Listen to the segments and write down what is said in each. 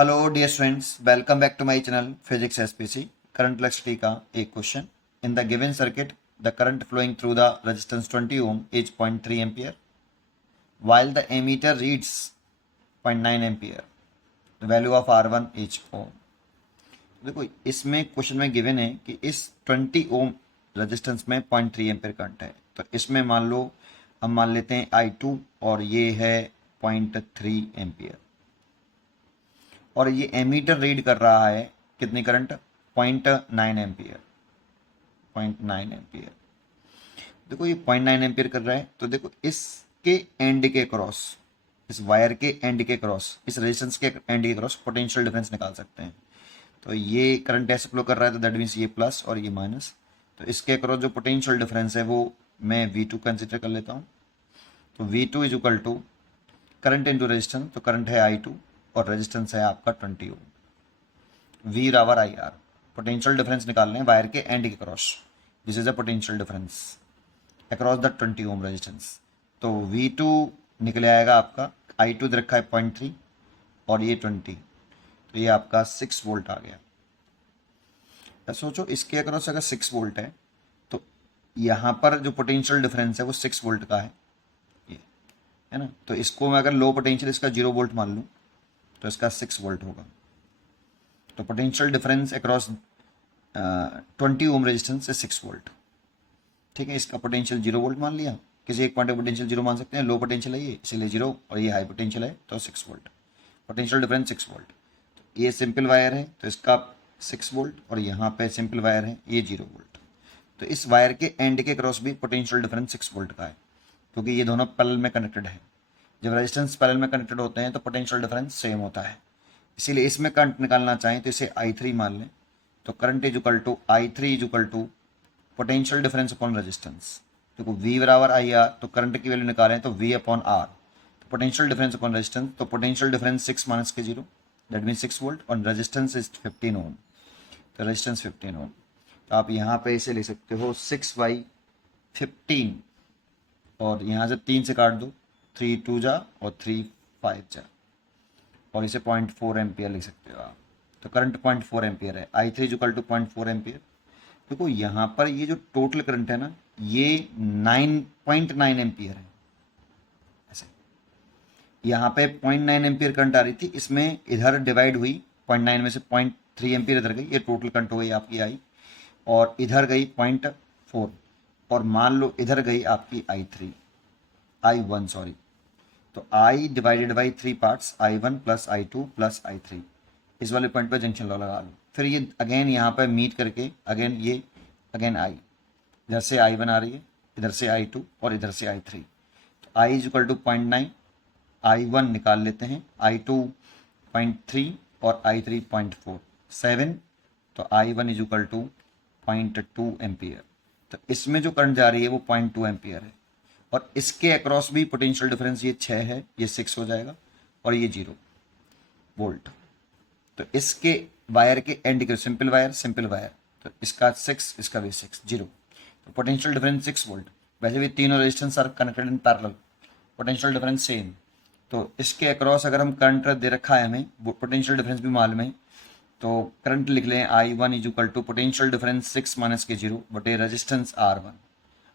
Hello dear students, welcome back to my channel physics SPC. Current electricity का एक question. In the given circuit the current flowing through the resistance 20 ohm is 0.3 ampere while the emitter reads 0.9 ampere. The value of R1 is ohm. देखो इसमें question में given है कि इस 20 ohm resistance में 0.3 ampere current है। तो इसमें मान लो हम मान लेते हैं I2 और ये है 0.3 एम्पियर और ये एमीटर रीड कर रहा है कितनी करंट, 0.9 एम्पियर। 0.9 एम्पियर। देखो ये 0.9 एम्पियर कर रहा है। तो देखो इसके एंड के क्रॉस, इस वायर के एंड के क्रॉस, इस रेजिस्टेंस के एंड के क्रॉस पोटेंशियल डिफरेंस निकाल सकते हैं। तो ये करंट ऐसे फ्लो कर रहा है तो दैट मीन्स ये प्लस और ये माइनस। तो इसके क्रॉस जो पोटेंशियल डिफरेंस है वो मैं V2 कंसिडर कर लेता हूँ। तो V2 is equal to current into resistance. तो करंट है I2 और रेजिस्टेंस है आपका 20 ओम। V रावर IR। पोटेंशियल डिफरेंस निकालने हैं वायर के एंड के cross. This is a potential difference across the 20 ohm resistance. तो V2 निकले आएगा आपका, I2 दे रखा है 0.3 और ये 20, तो ये आपका 6 वोल्ट आ गया। तो सोचो इसके अक्रॉस अगर 6 वोल्ट है तो यहाँ पर जो पोटेंशियल डिफरेंस है वो 6 वोल्ट का है, ये है ना। तो इसको मैं अगर लो पोटेंशियल इसका 0 वोल्ट मान लूँ तो इसका 6 वोल्ट होगा। तो potential difference across 20 ohm resistance से 6 वोल्ट। ठीक है, इसका पोटेंशियल 0 वोल्ट मान लिया। किसी एक पॉइंट पे पोटेंशियल 0 मान सकते हैं, लो पोटेंशियल है ये इसीलिए 0 और ये हाई पोटेंशियल है तो 6 वोल्ट। Potential difference 6 volt. तो ये सिंपल वायर है तो इसका 6 वोल्ट और यहाँ पे सिंपल वायर है ये 0 वोल्ट। तो इस वायर के एंड के क्रॉस भी पोटेंशियल डिफरेंस 6 वोल्ट का है क्योंकि ये दोनों पैरेलल में कनेक्टेड है। जब रेजिस्टेंस पैरेलल में कनेक्टेड होते हैं तो पोटेंशियल डिफरेंस सेम होता है। इसीलिए इसमें करंट निकालना चाहें तो इसे I3 मान लें। तो current is equal to I3 is equal to potential difference upon resistance. देखो V बराबर IR, तो करंट की वैल्यू निकालें तो V अपॉन R। तो पोटेंशियल डिफरेंस अपॉन रेजिस्टेंस, तो पोटेंशियल डिफरेंस 6 माइनस के 0 दैट मीन 6 वोल्ट और रेजिस्टेंस इज 15 ओम। तो रेजिस्टेंस 15 ओम। तो आप यहाँ पे इसे ले सकते हो 6/15 और यहाँ से 3 से काट दो, 3 2 जा और 3 5 जा और इसे 0.4 एम्पियर लिख सकते हो आप। तो करंट 0.4 एम्पियर है। I3 equal to 0.4 ampere. देखो यहाँ पर ये जो टोटल करंट है ना ये 9.9 एम्पियर है। ऐसे यहाँ पे 0.9 एम्पियर करंट आ रही थी, इसमें इधर डिवाइड हुई 0.9 में से 0.3 एम्पियर इधर गई, ये टोटल करंट हो गई आपकी आई, और इधर गई 0.4 और मान लो इधर गई आपकी I1 सॉरी। तो I divided by 3 parts, I1 plus I2 plus I3। इस वाले पॉइंट पर जंक्शन लॉ लगा लो। फिर ये अगेन यहाँ पर मीट करके अगेन ये अगेन I, इधर से I1 आ रही है, इधर से I2 और इधर से I3। तो I is equal to 0.9, I1 निकाल लेते हैं, I2 0.3 और I3 0.4, 7। तो I1 is equal to 0.2 ampere. तो इसमें जो करंट जा रही है वो 0.2 एम्पियर है और इसके अक्रॉस भी पोटेंशियल डिफरेंस ये 6 है, ये 6 हो जाएगा और ये 0 वोल्ट। तो इसके वायर के एंड के सिंपल वायर तो इसका 6 इसका भी 6 0। तो पोटेंशियल डिफरेंस 6 वोल्ट। वैसे भी तीनों resistance R connected in parallel, potential difference same. तो इसके अक्रॉस अगर हम करंट दे रखा है हमें, पोटेंशियल डिफरेंस भी मालूम है, तो करंट लिख लें I1 is equal to potential difference 6 minus के 0 बटे रेजिस्टेंस R1।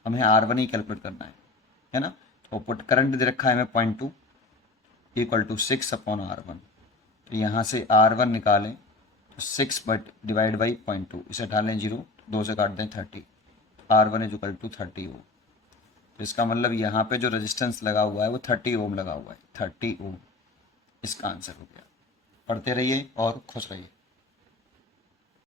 हमें R1 ही कैलकुलेट करना है ना। तो करंट दे रखा है हमें 0.2 इक्वल टू 6 अपॉन R1। तो यहाँ से R1 निकालें तो 6 बट डिवाइड बाई 0.2, इसे डालें 0, 2 से काट दें 30। R1 इज इक्वल टू 30 ओम। तो इसका मतलब यहाँ पे जो रेजिस्टेंस लगा हुआ है वो 30 ओम लगा हुआ है, 30 ओम। इसका आंसर हो गया। पढ़ते रहिए और खुश रहिए।